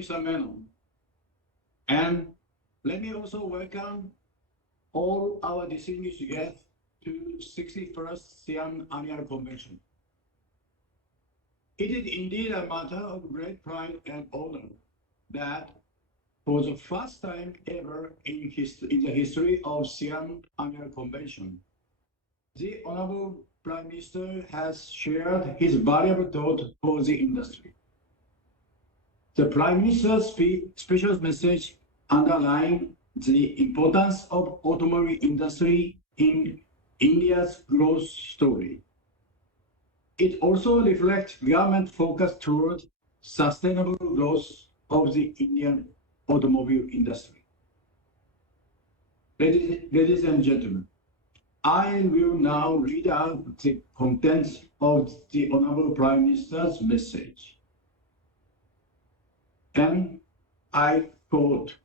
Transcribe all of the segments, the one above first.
Mr. Menon. And let me also welcome all our distinguished guests to 61st SIAM Annual Convention. It is indeed a matter of great pride and honor that for the first time ever in the history of SIAM Annual Convention, the Honorable Prime Minister has shared his valuable thought for the industry. The Prime Minister's special message underlined the importance of automobile industry in India's growth story. It also reflects government focus toward sustainable growth of the Indian automobile industry. Ladies and gentlemen, I will now read out the contents of the Honorable Prime Minister's message. And I quote,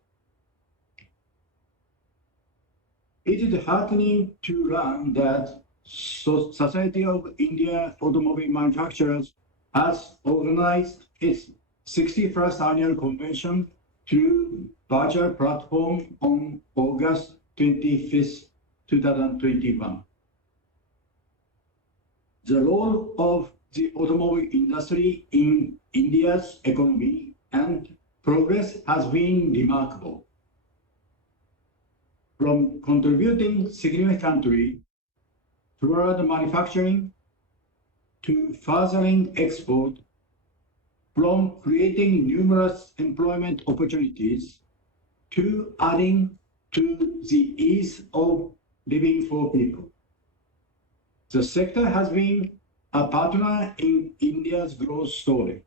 "It is heartening to learn that Society of India Automobile Manufacturers has organized its 61st Annual Convention through virtual platform on August 25th, 2021. The role of the automobile industry in India's economy and progress has been remarkable. From contributing significantly toward manufacturing to furthering export, from creating numerous employment opportunities to adding to the ease of living for people. The sector has been a partner in India's growth story.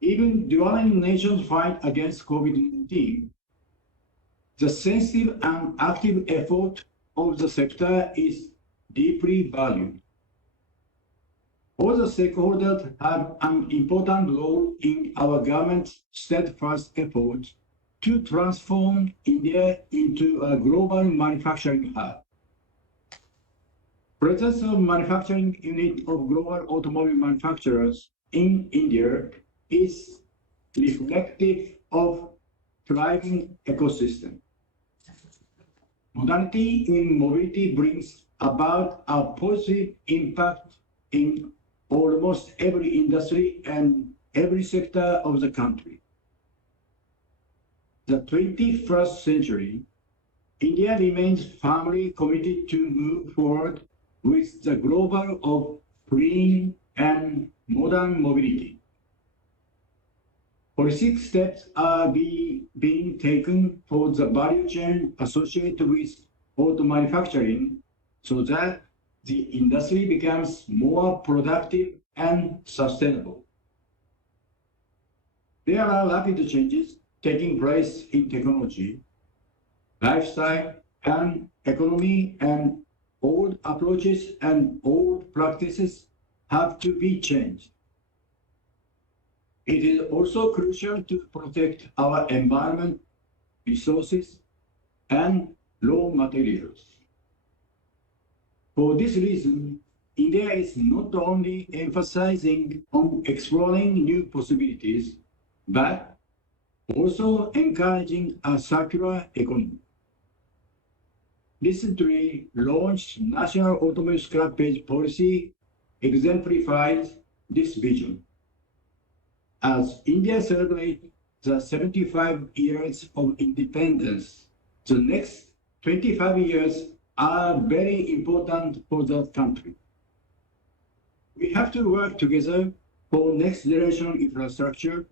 Even during the nation's fight against COVID-19, the sensitive and active effort of the sector is deeply valued. All the stakeholders have an important role in our government's steadfast efforts to transform India into a global manufacturing hub. Presence of manufacturing unit of global automobile manufacturers in India is reflective of thriving ecosystem. Modernity in mobility brings about a positive impact in almost every industry and every sector of the country. The 21st century, India remains firmly committed to move forward with the global of clean and modern mobility. Policy steps are being taken for the value chain associated with auto manufacturing so that the industry becomes more productive and sustainable. There are rapid changes taking place in technology, lifestyle, and economy, and old approaches and old practices have to be changed. It is also crucial to protect our environment, resources, and raw materials. For this reason, India is not only emphasizing on exploring new possibilities, but also encouraging a circular economy. Recently launched National Automobile Scrappage Policy exemplifies this vision. As India celebrates the 75 years of independence, the next 25 years are very important for the country. We have to work together for next generation infrastructure,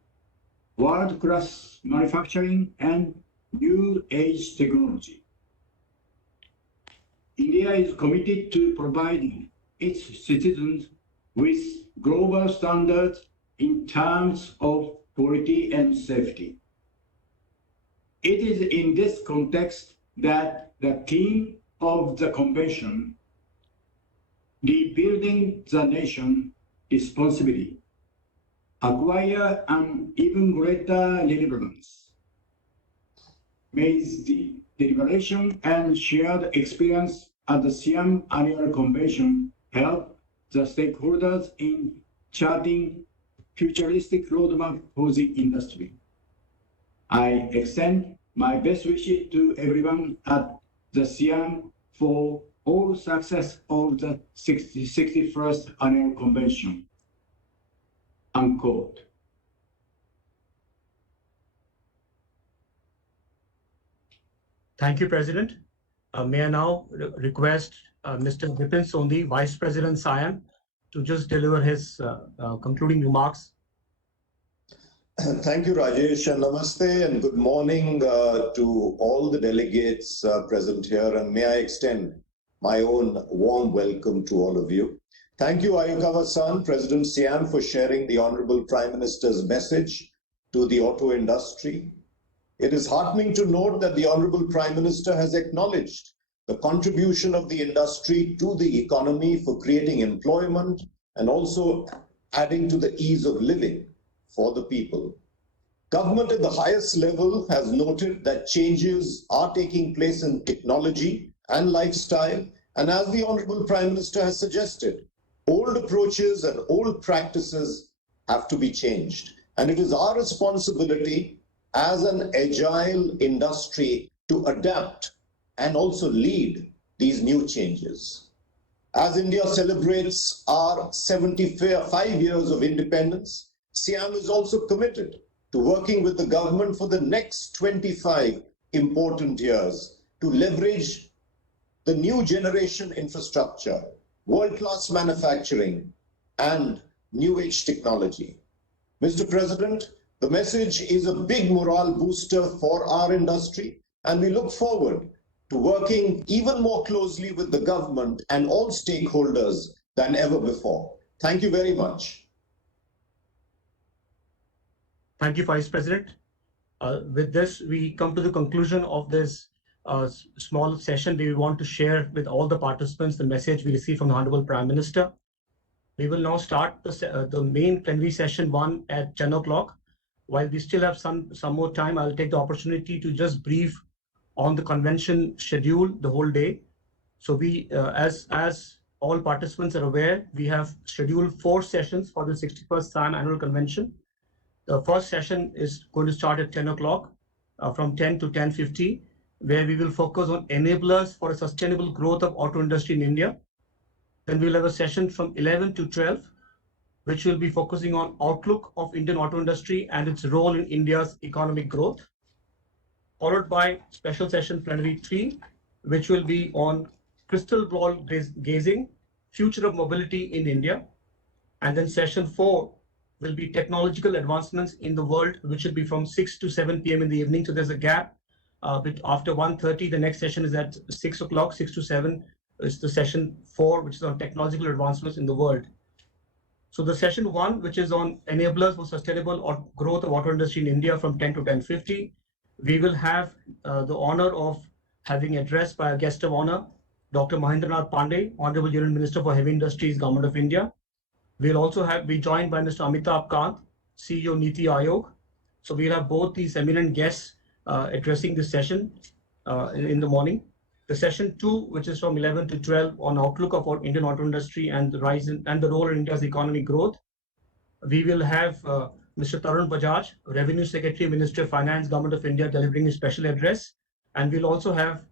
world-class manufacturing, and new age technology. India is committed to providing its citizens with global standards in terms of quality and safety. It is in this context that the theme of the convention, Rebuilding the Nation Responsibly, acquire an even greater relevance. May the deliberation and shared experience at the SIAM Annual Convention help the stakeholders in charting futuristic roadmap for the industry. I extend my best wishes to everyone at the SIAM for all success of the 61st Annual Convention. Unquote. Thank you, President. May I now request Mr. Vipin Sondhi, Vice President SIAM, to just deliver his concluding remarks. Thank you, Rajesh, and namaste and good morning to all the delegates present here, and may I extend my own warm welcome to all of you. Thank you, Ayukawa-san, President SIAM, for sharing the Honorable Prime Minister's message to the auto industry. It is heartening to note that the Honorable Prime Minister has acknowledged the contribution of the industry to the economy for creating employment and also adding to the ease of living for the people. Government at the highest level has noted that changes are taking place in technology and lifestyle, and as the Honorable Prime Minister has suggested, old approaches and old practices have to be changed. And it is our responsibility as an agile industry to adapt and also lead these new changes. As India celebrates our 75 years of independence, SIAM is also committed to working with the government for the next 25 important years to leverage the new generation infrastructure, world-class manufacturing, and new age technology. Mr. President, the message is a big morale booster for our industry, and we look forward to working even more closely with the government and all stakeholders than ever before. Thank you very much. Thank you, Vice President. With this, we come to the conclusion of this small session. We want to share with all the participants the message we received from the Honorable Prime Minister. We will now start the main plenary session 1 at 10 o'clock. While we still have some more time, I'll take the opportunity to just brief on the convention schedule the whole day. So we, as all participants are aware, we have scheduled 4 sessions for the 61st SIAM Annual Convention. The first session is going to start at 10 o'clock from 10 to 10:50, where we will focus on enablers for a sustainable growth of auto industry in India. Then we'll have a session from 11 to 12, which will be focusing on outlook of Indian auto industry and its role in India's economic growth, followed by special session plenary 3, which will be on crystal ball gazing, future of mobility in India. And then session 4 will be technological advancements in the world, which will be from 6 to 7 p.m. in the evening. So there's a gap. After 1:30, the next session is at 6 o'clock, 6 to 7 is the session 4, which is on technological advancements in the world. So the session 1, which is on enablers for sustainable growth of auto industry in India from 10 to 10:50, we will have the honor of having addressed by a guest of honor, Dr. Mahendranath Pandey, Honorable Union Minister for Heavy Industries, Government of India. We'll also be joined by Mr. Amitabh Kant, CEO Niti Aayog. So we'll have both these eminent guests addressing this session in the morning. The session 2, which is from 11 to 12 on outlook of our Indian auto industry and the rise and the role in India's economic growth. We will have Mr. Tarun Bajaj, Revenue Secretary, Ministry of Finance, Government of India, delivering a special address. And we'll also have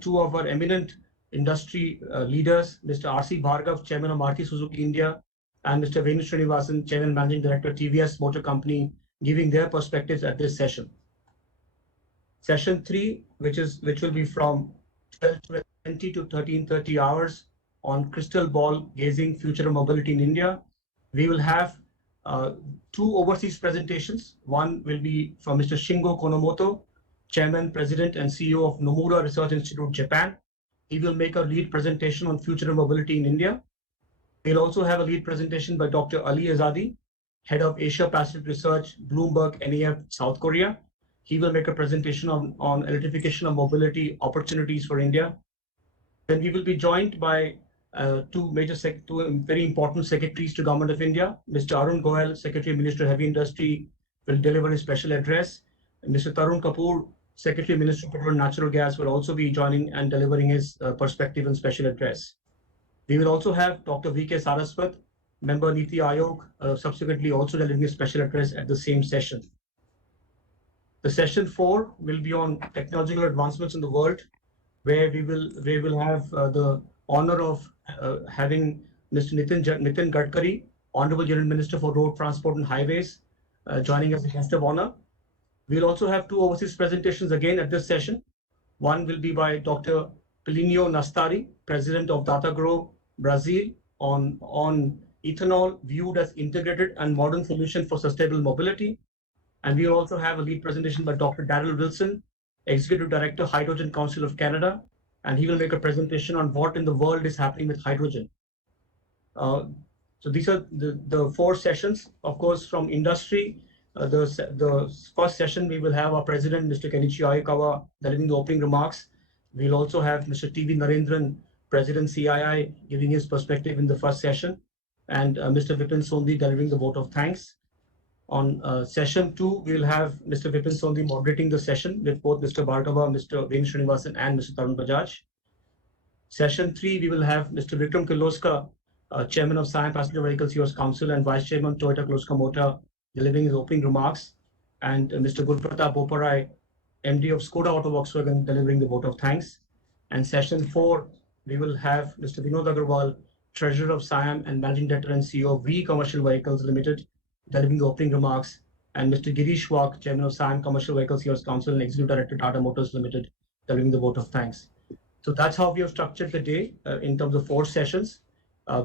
2 of our eminent industry leaders, Mr. R.C. Bhargav, Chairman of Maruti Suzuki India, and Mr. Venu Srinivasan, Chairman Managing Director, TVS Motor Company, giving their perspectives at this session. Session 3, which will be from 12:20 to 13:30 hours on crystal ball gazing, future of mobility in India. We will have 2 overseas presentations. One will be from Mr. Shingo Konomoto, Chairman, President, and CEO of Nomura Research Institute, Japan. He will make a lead presentation on future of mobility in India. We'll also have a lead presentation by Dr. Ali Azadi, Head of Asia Pacific Research, Bloomberg NEF, South Korea. He will make a presentation on electrification of mobility opportunities for India. Then we will be joined by 2 very important secretaries to Government of India. Mr. Arun Goel, Secretary, Minister of Heavy Industry, will deliver a special address. And Mr. Tarun Kapoor, Secretary, Minister of Petroleum and Natural Gas, will also be joining and delivering his perspective and special address. We will also have Dr. V.K. Saraswat, member Niti Aayog, subsequently also delivering a special address at the same session. The session 4 will be on technological advancements in the world, where we will have the honor of having Mr. Nitin Gadkari, Honorable Union Minister for Road Transport and Highways, joining as a guest of honor. We'll also have 2 overseas presentations again at this session. One will be by Dr. Pelinio Nastari, President of Datagro, Brazil, on ethanol viewed as integrated and modern solution for sustainable mobility. And we also have a lead presentation by Dr. Darrell Wilson, Executive Director, Hydrogen Council of Canada, and he will make a presentation on what in the world is happening with hydrogen. So these are the 4 sessions. Of course, from industry, the first session, we will have our president, Mr. Kenichi Aikawa, delivering the opening remarks. We'll also have Mr. T.V. Narendran, President CII, giving his perspective in the first session, and Mr. Vipin Sondhi delivering the vote of thanks. On session 2, we will have Mr. Vipin Sondhi moderating the session with both Mr. Bhargava, Mr. Venu Srinivasan, and Mr. Tarun Bajaj. Session 3, we will have Mr. Vikram Kirloskar, Chairman of SIAM Passenger Vehicles US Council and Vice Chairman Toyota Kirloskar Motor, delivering his opening remarks, and Mr. Gurpratap Boparai, MD of Skoda Auto Volkswagen, delivering the vote of thanks. And session 4, we will have Mr. Vinod Agarwal, Treasurer of SIAM and Managing Director and CEO of V Commercial Vehicles Limited, delivering the opening remarks, and Mr. Girish Wak, Chairman of SIAM Commercial Vehicles US Council and Executive Director Tata Motors Limited, delivering the vote of thanks. So that's how we have structured the day in terms of 4 sessions.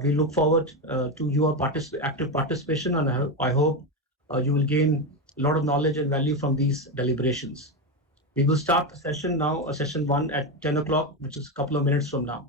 We look forward to your active participation, and I hope you will gain a lot of knowledge and value from these deliberations. We will start the session now, session 1 at 10 o'clock, which is a couple of minutes from now.